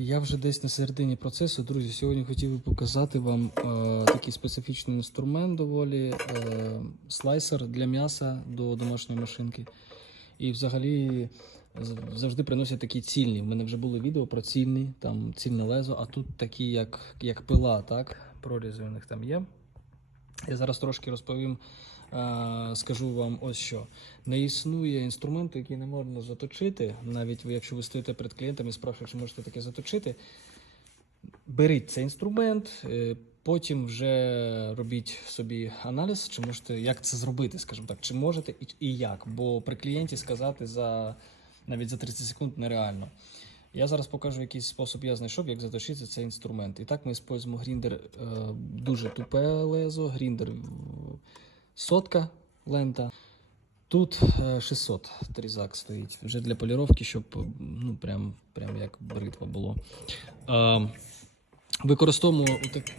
я вже десь на середині процесу. Друзі, сьогодні хотів би показати вам е, такий специфічний інструмент доволі е, слайсер для м'яса до домашньої машинки. І взагалі завжди приносять такі цільні. В мене вже було відео про цільні, там цільне лезо, а тут такі, як, як пила, так? Прорізи у них там є. Я зараз трошки розповім, е, скажу вам ось що. Не існує інструменту, який не можна заточити. Навіть якщо ви стоїте перед клієнтом і спрашуєте, чи можете таке заточити, беріть цей інструмент, е, потім вже робіть собі аналіз, чи можете, як це зробити, скажімо так, чи можете і як. Бо при клієнті сказати за навіть за 30 секунд нереально. Я зараз покажу якийсь спосіб, я знайшов, як заточити цей інструмент. І так ми використовуємо гріндер е, дуже тупе лезо, гріндер е, сотка лента. Тут е, 600 трізак стоїть вже для поліровки, щоб е, ну, прям, прям як бритва було. Е, Використовуємо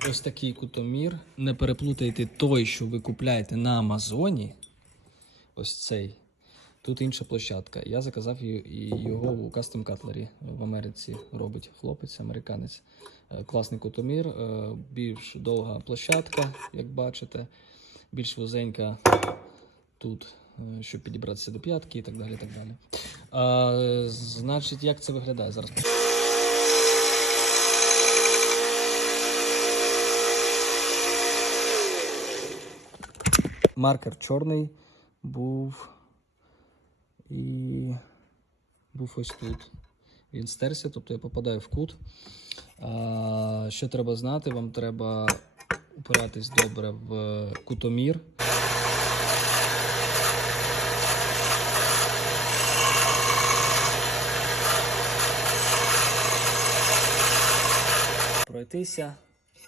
ось такий кутомір. Не переплутайте той, що ви купляєте на Амазоні. Ось цей. Тут інша площадка. Я заказав його у Custom Cutlery в Америці робить хлопець, американець. Е, Класний кутомір, е, більш довга площадка, як бачите, більш вузенька тут, е, щоб підібратися до п'ятки і так далі. Так далі. А, значить, як це виглядає зараз? Маркер чорний був і був ось тут. Він стерся, тобто я попадаю в кут. А, що треба знати? Вам треба упиратись добре в кутомір. Пройтися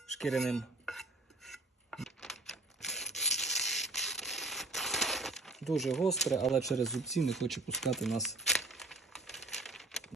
шкіряним Дуже гостре, але через зубці не хоче пускати нас